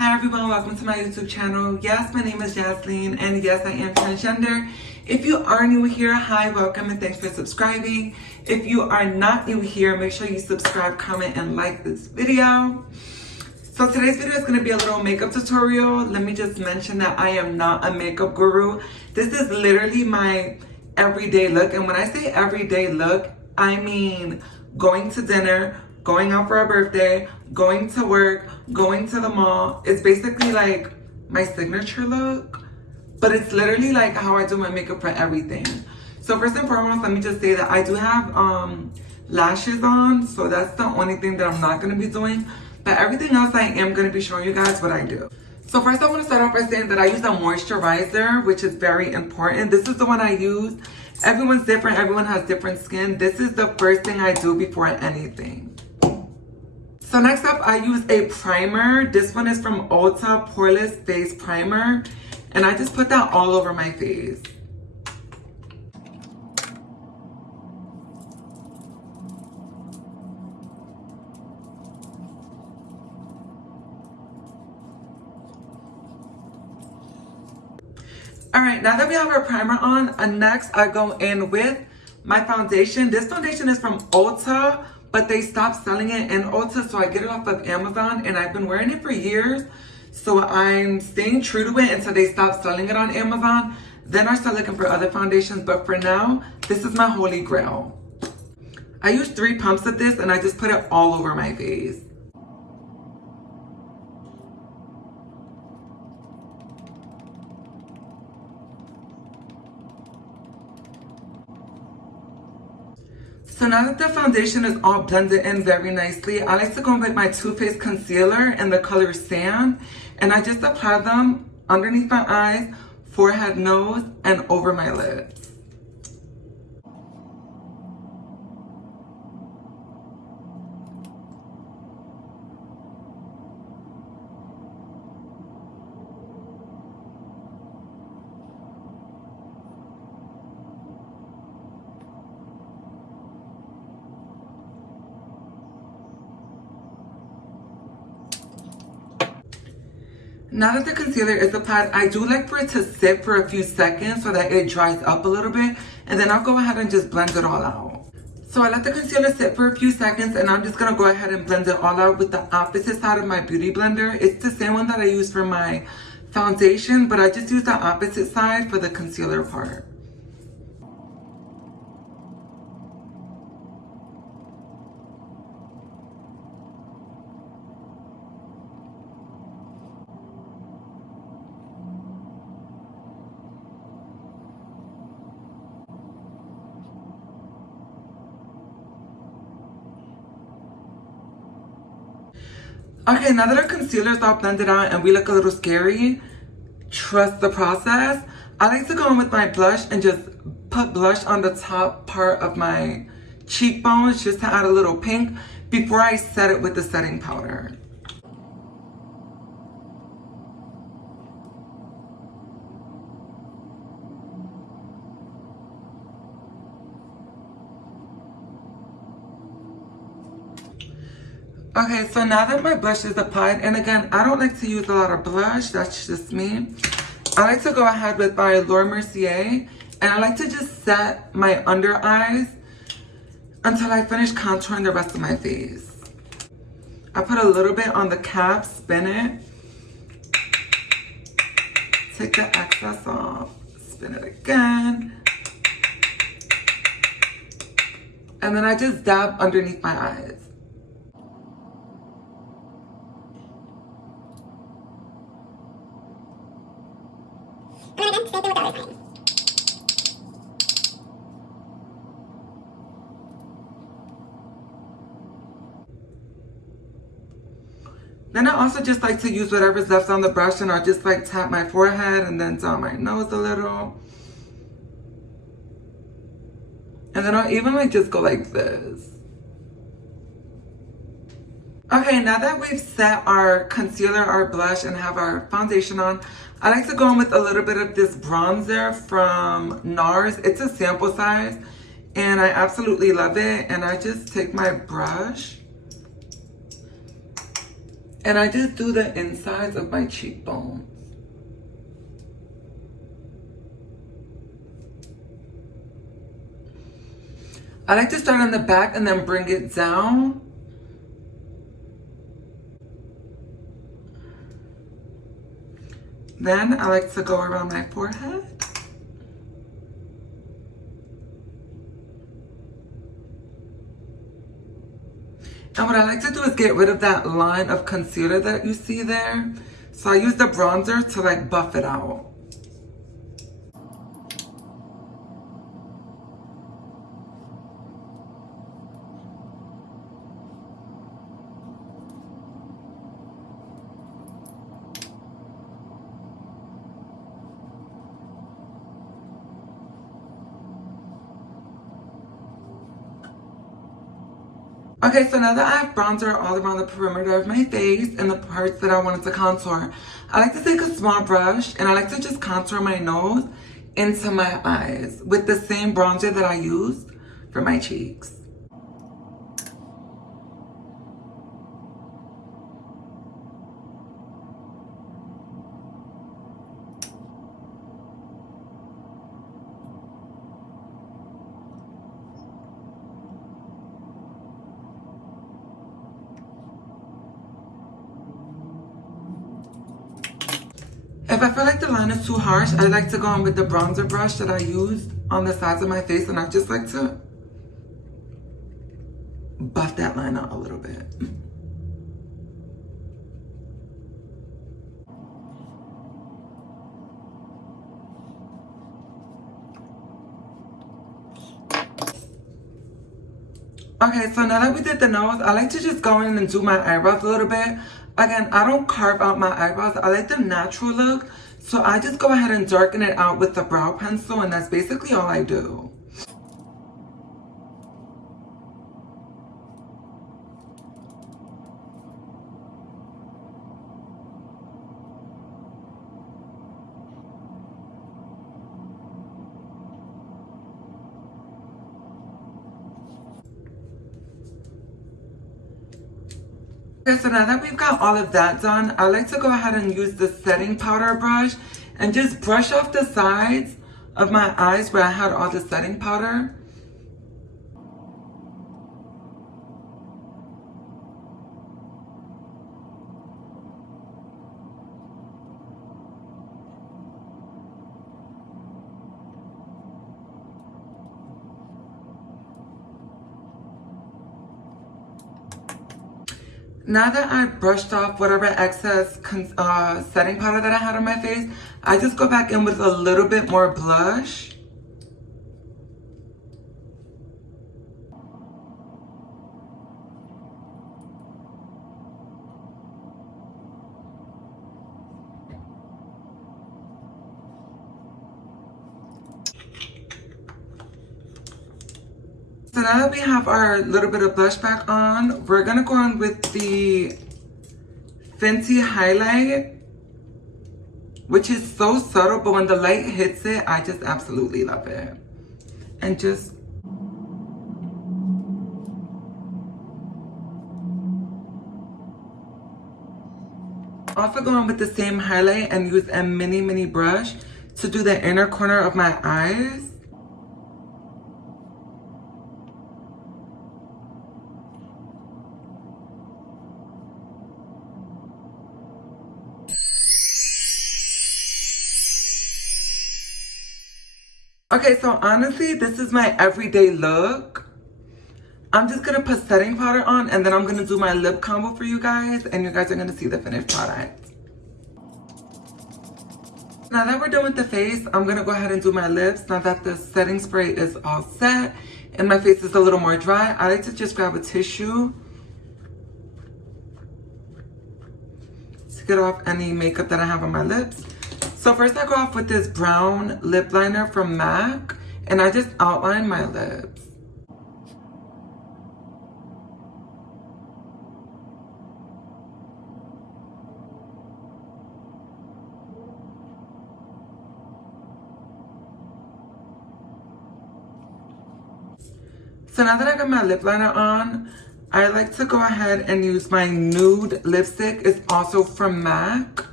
Hi everyone, welcome to my YouTube channel. Yes, my name is Jasleen, and yes, I am transgender. If you are new here, hi, welcome, and thanks for subscribing. If you are not new here, make sure you subscribe, comment, and like this video. So today's video is going to be a little makeup tutorial. Let me just mention that I am not a makeup guru. This is literally my everyday look, and when I say everyday look, I mean going to dinner, going out for a birthday, going to work, going to the mall. It's basically like my signature look, but it's literally like how I do my makeup for everything. So first and foremost, let me just say that I do have lashes on, so that's the only thing that I'm not going to be doing. But everything else I am going to be showing you guys what I do. So first I want to start off by saying that I use a moisturizer, which is very important. This is the one I use. Everyone's different. Everyone has different skin. This is the first thing I do before anything. So next up, I use a primer. This one is from Ulta Poreless Face Primer. And I just put that all over my face. Alright, now that we have our primer on, next I go in with my foundation. This foundation is from Ulta, but they stopped selling it in Ulta, so I get it off of Amazon, and I've been wearing it for years. So I'm staying true to it until they stop selling it on Amazon. Then I start looking for other foundations, but for now, this is my holy grail. I use 3 pumps of this, and I just put it all over my face. So now that the foundation is all blended in very nicely, I like to go in with my Too Faced concealer in the color Sand, and I just apply them underneath my eyes, forehead, nose, and over my lips. Now that the concealer is applied, I do like for it to sit for a few seconds so that it dries up a little bit, and then I'll go ahead and just blend it all out. So I let the concealer sit for a few seconds, and I'm just going to go ahead and blend it all out with the opposite side of my beauty blender. It's the same one that I use for my foundation, but I just use the opposite side for the concealer part. Okay, now that our concealer is all blended out and we look a little scary, trust the process. I like to go in with my blush and just put blush on the top part of my cheekbones just to add a little pink before I set it with the setting powder. Okay, so now that my blush is applied, and again, I don't like to use a lot of blush, that's just me. I like to go ahead with my Laura Mercier, and I like to just set my under eyes until I finish contouring the rest of my face. I put a little bit on the cap, spin it, take the excess off, spin it again, and then I just dab underneath my eyes. Then I also just like to use whatever's left on the brush, and I'll just like tap my forehead and then down my nose a little. And then I'll even like just go like this. Okay, now that we've set our concealer, our blush, and have our foundation on, I like to go in with a little bit of this bronzer from NARS. It's a sample size, and I absolutely love it. And I just take my brush And I just do the insides of my cheekbones. I like to start on the back and then bring it down. Then I like to go around my forehead. And what I like to do is get rid of that line of concealer that you see there. So I use the bronzer to like buff it out. Okay, so now that I have bronzer all around the perimeter of my face and the parts that I wanted to contour, I like to take a small brush and I like to just contour my nose into my eyes with the same bronzer that I used for my cheeks. If I feel like the line is too harsh, I like to go in with the bronzer brush that I used on the sides of my face, and I just like to buff that line out a little bit. Okay, so now that we did the nose, I like to just go in and do my eyebrows a little bit. Again, I don't carve out my eyebrows. I like the natural look. So I just go ahead and darken it out with the brow pencil, and that's basically all I do. Okay, so now that we've got all of that done, I like to go ahead and use the setting powder brush and just brush off the sides of my eyes where I had all the setting powder. Now that I've brushed off whatever excess setting powder that I had on my face, I just go back in with a little bit more blush. So now that we have our little bit of blush back on, we're gonna go on with the Fenty highlight, which is so subtle, but when the light hits it, I just absolutely love it. And just also go on with the same highlight and use a mini brush to do the inner corner of my eyes. Okay, so honestly, this is my everyday look. I'm just gonna put setting powder on and then I'm gonna do my lip combo for you guys and you guys are gonna see the finished product. Now that we're done with the face, I'm gonna go ahead and do my lips. Now that the setting spray is all set and my face is a little more dry, I like to just grab a tissue to get off any makeup that I have on my lips. So first I go off with this brown lip liner from MAC and I just outline my lips. So now that I got my lip liner on, I like to go ahead and use my nude lipstick. It's also from MAC.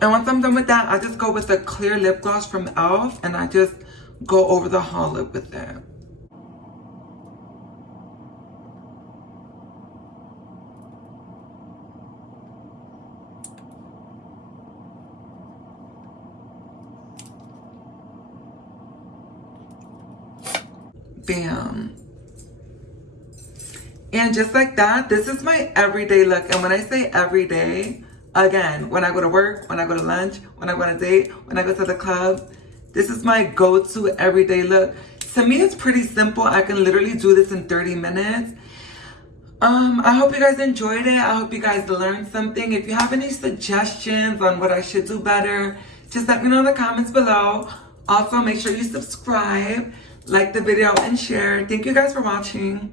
And once I'm done with that, I just go with the clear lip gloss from e.l.f. and I just go over the whole lip with it. Bam. And just like that, this is my everyday look. And when I say everyday, again, when I go to work, when I go to lunch, when I go on a date, when I go to the club, this is my go-to everyday look. To me, it's pretty simple. I can literally do this in 30 minutes. I hope you guys enjoyed it. I hope you guys learned something. If you have any suggestions on what I should do better, just let me know in the comments below. Also, make sure you subscribe, like the video, and share. Thank you guys for watching.